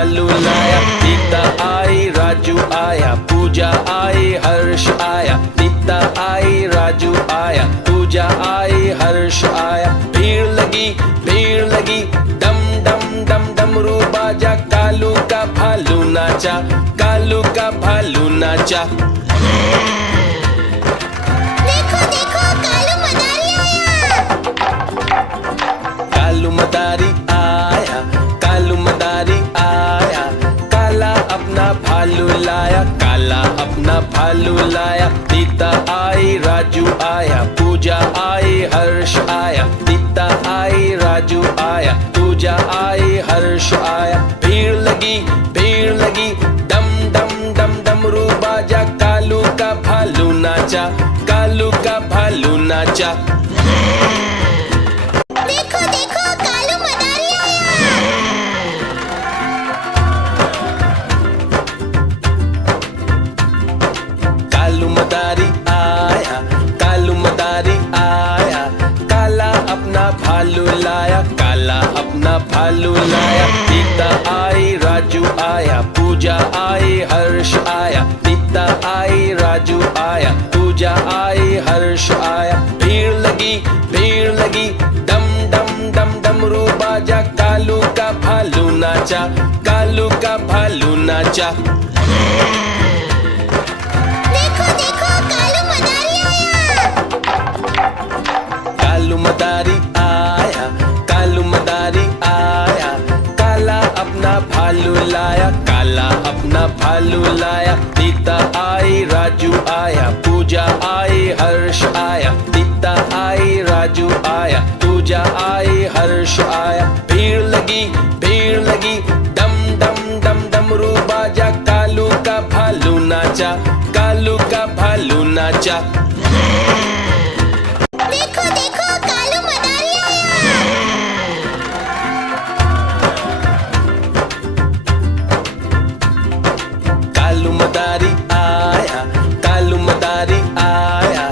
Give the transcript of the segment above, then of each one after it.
भालू लाया। नीता आई राजू आया, पूजा आई हर्ष आया। नीता आई राजू आया, पूजा आई हर्ष आया। भीड़ लगी डम डम डम डमरू बाजा। कालू का भालू नाचा, कालू का भालू नाचा। देखो देखो कालू मदारी आया। कालू मदारी आया, कालू मदारी आया। काला अपना भालू लाया, काला अपना भालू लाया। नीता आई राजू आया, पूजा आई हर्ष आया। नीता आई राजू आया, पूजा आई हर्ष आया। भीड़ लगी डम डम डम डमरू बाजा। कालू का भालू नाचा, कालू का भालू नाचा। देखो देखो कालू मदारी आया। कालू मदारी आया, कालू मदारी आया। काला अपना भालू लाया, काला अपना भालू लाया। नीता आई राजू आया, पूजा आई हर्ष आया। नीता आई राजू आया, पूजा आई हर्ष आया। भीड़ लगी डम डम डम डमरू बाजा। कालू का भालू नाचा, कालू का भालू नाचा। देखो देखो कालू मदारी आया। कालू मदारी आया, कालू मदारी आया। काला अपना भालू लाया, काला अपना भालू लाया। नीता आई राजू आया, पूजा आई हर्ष आया। नीता आई राजू आया, पूजा आई हर्ष आया। भीड़ लगी डम डम डम डमरू बाजा। कालू का भालू नाचा, कालू का भालू नाचा। देखो देखो कालू मदारी आया। कालू मदारी आया, कालू मदारी आया।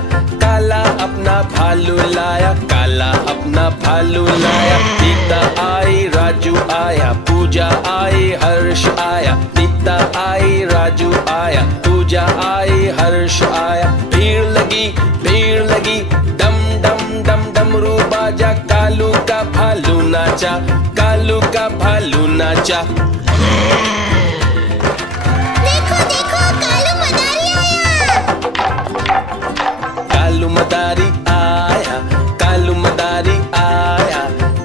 काला अपना भालू लाया, काला अपना भालू लाया। नीता आई राजू आया, पूजा आई हर्ष आया। नीता आई राजू आया, पूजा आई हर्ष आया। भीड़ लगी डम डम डम डमरू बाजा। कालू का भालू नाचा, कालू का भालू नाचा। देखो देखो कालू मदारी आया। कालू मदारी आया, कालू मदारी आया।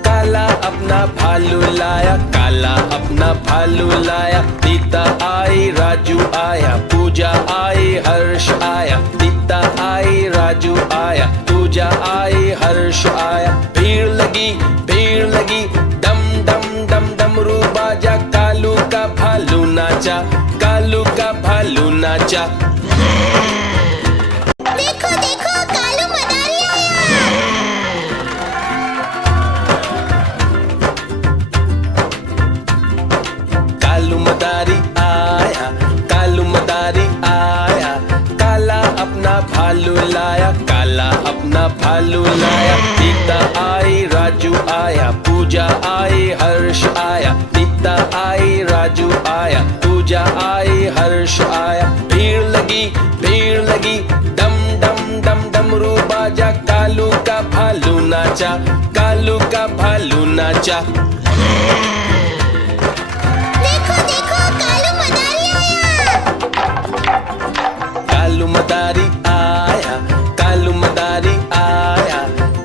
काला अपना भालू लाया, काला अपना भालू लाया। नीता आई राजू आया, पूजा आई हर्ष आया। नीता आई राजू आया, पूजा आई हर्ष आया। भीड़ लगी डम डम डम डमरू बाजा। कालू का भालू नाचा, कालू का भालू नाचा। देखो देखो कालू मदारी आया। कालू मदारी आया, कालू मदारी आया। काला अपना भालू लाया, काला अपना भालू लाया। नीता आई राजू आया, पूजा आई हर्ष आया। नीता आई राजू आया, पूजा आई हर्ष आया। भीड़ लगी डम डम डम डमरू बाजा। कालू का भालू नाचा, कालू का भालू नाचा। देखो देखो कालू मदारी आया। कालू मदारी आया, कालू मदारी आया।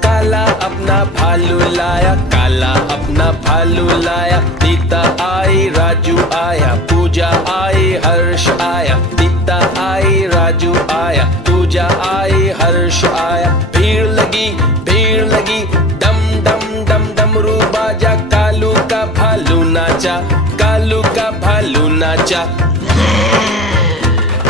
काला अपना भालू लाया, काला अपना भालू लाया। नीता आई राजू आया, पूजा आई हर्ष आया। नीता आई राजू आया, पूजा आई हर्ष आया। भीड़ लगी डम डम डम डमरू बाजा। कालू का भालू नाचा, कालू का भालू नाचा।